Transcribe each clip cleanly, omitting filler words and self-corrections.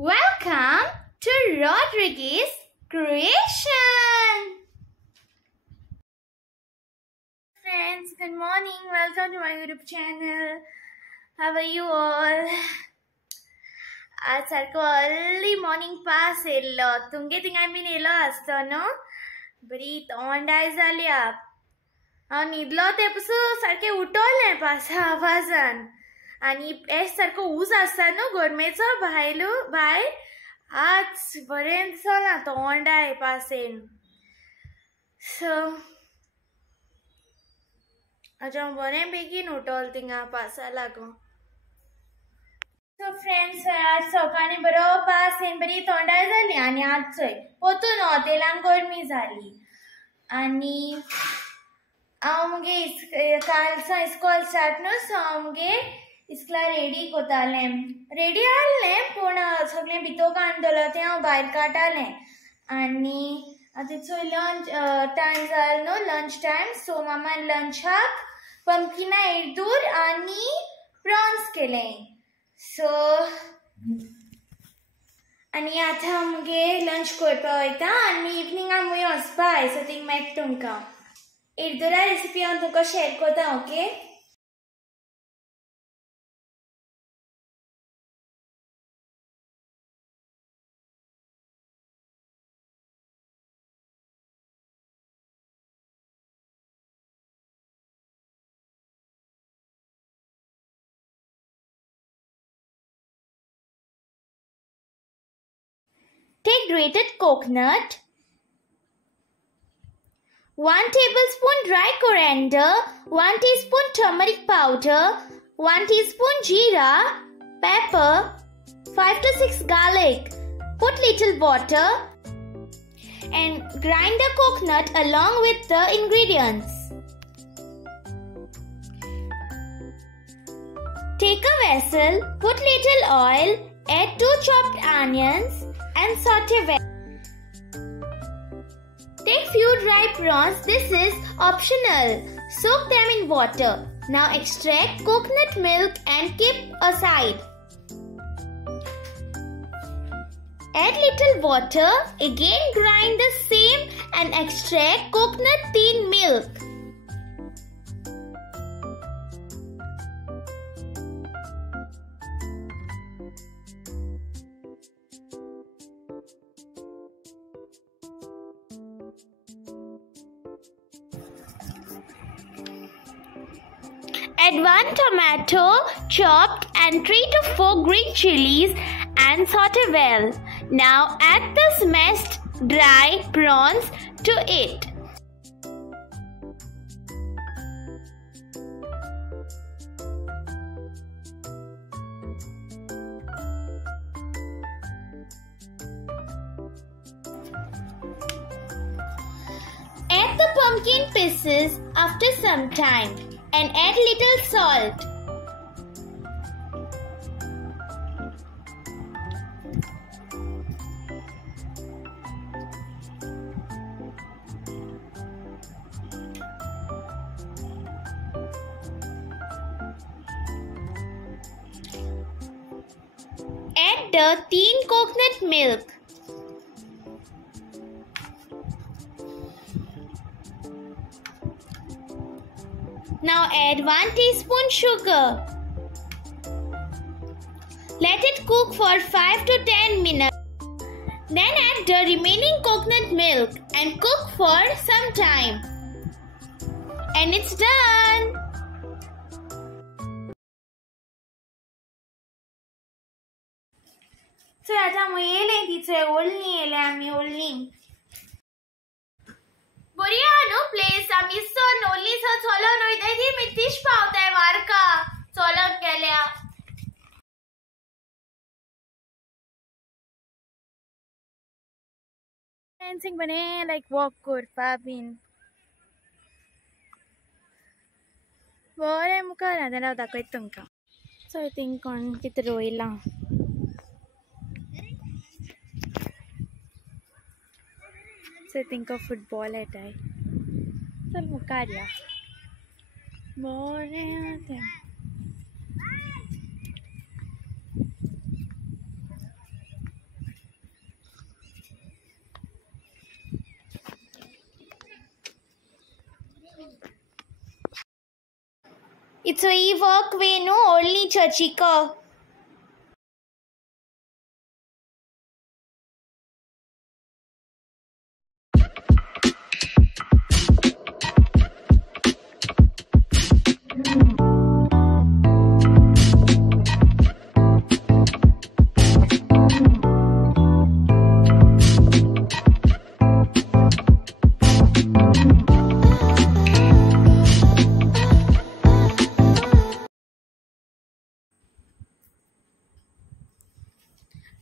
Welcome to Rodriguez Creation. Friends, good morning. Welcome to my YouTube channel. How are you all? आज सारको early morning पास yellow तुमगे थिंगाय been yellow आसतो न्हू बरी तोंडाय जाली हांव न्हिदलो ते पासून सारकें उठोलें पास आवाजान आनी एश सारको ऊज आसता न्हू गोरमेचो भायर आज बरें दिसना तोंडाय पासेन सो आज हांव बरें बेगीन उठोल थिंगा पासा लागून. सो फ्रेंड्स आज सकाळी बरो पास येन बरी तोंडाय जाली आनी आज चोय पोतून हॉटेलान गरमी जाली आनी हांव मुगे कालसां इस्कॉल स्टार्ट न्हू सो हांव मुगे इस्कला रेडी कोतालें रेडी आहलें पूण सगळें भितर काडून दवरलें तें हांव भायर काडटालें आनी आतां चोय लंच टायम जालो न्हू लंच टायम सो मामान लंचाक पंपकिना इरदूर आनी प्रॉन्स केलें सो आनी आतां मुगे लंच करपा वयता आनी इवनिंगाक मुगे वचपाय सो थिंग मेळटा तुमकां इरदुरा रेसिपी हांव तुमकां शेअर करता okay. Take grated coconut, 1 tablespoon dry coriander, 1 teaspoon turmeric powder, 1 teaspoon jeera, pepper, 5 to 6 garlic. Put little water and grind the coconut along with the ingredients. Take a vessel, put little oil, add 2 chopped onions and saute well. Take few dry prawns. This is optional. Soak them in water. Now extract coconut milk and keep aside. Add little water. Again grind the same and extract coconut thin milk. Add 1 tomato chopped and 3 to 4 green chilies and saute well. Now add the smashed dry prawns to it. Add the pumpkin pieces after some time and add little salt. Add the thin coconut milk. Now add 1 teaspoon sugar. Let it cook for 5 to 10 minutes. Then add the remaining coconut milk and cook for some time. And it's done. So आता मुयेले तिचे ओळणी येले आमी ओळणी बरी आहा न्हू place आमी सन ओली सो चलोन वयताय ती मित्तीश पावताय वारका चलत गेल्या फेन्सिंग बरें लायक वॉक करपा बीन बरें मुखार आतां हांव दाखयता तुमकां चोय थिंग कोण कितें रोयलां चोय थिंका फुटबॉल येताय चल मुखार या बरें तें It's a work way, no, only chachika.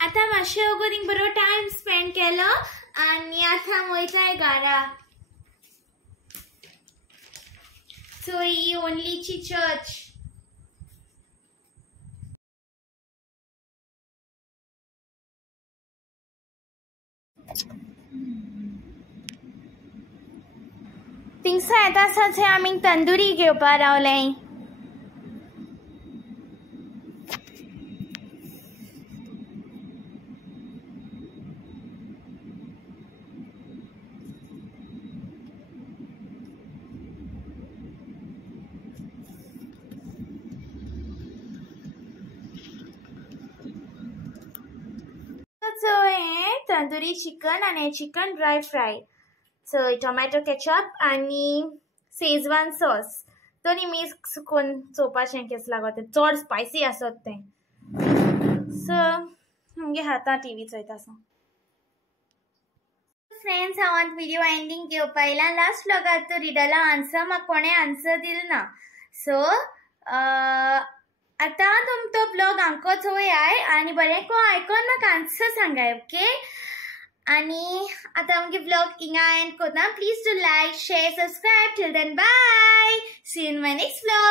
आता मातशें अगोदर बरो टाइम स्पेंड केलो आनी आतां वयताय घरा. सो ही ओनलीची चर्च. थिंगसा येता आसा थंय आमी तंदुरी घेवपा रावलें. सो हे तंदुरी चिकन आनी चिकन ड्राय फ्राय. सो टोमॅटो केचप आनी शेजवान सॉस दोनी मिक्स करून चोवपाचें केस लागोता. चड स्पायसी आसत तें. सो आमगे हातां टीव्ही चोयता आसा. फ्रेंड्स, हांव व्हिडिओ एंडींग घेवपा येयला. लास्ट व्लॉगाक तो रिडला आन्सर म्हाका कोणें आन्सर दिल ना. सो आतां तुम तो ब्लॉग हांको चोयाय आनी बरें को आयकोन म्हाका आन्सर सांगाय. ओके. आनी आतां आमगे ब्लॉग हिंगा एंड कोत्ता. Please do like, share, subscribe. Till then bye. See you in my next blog.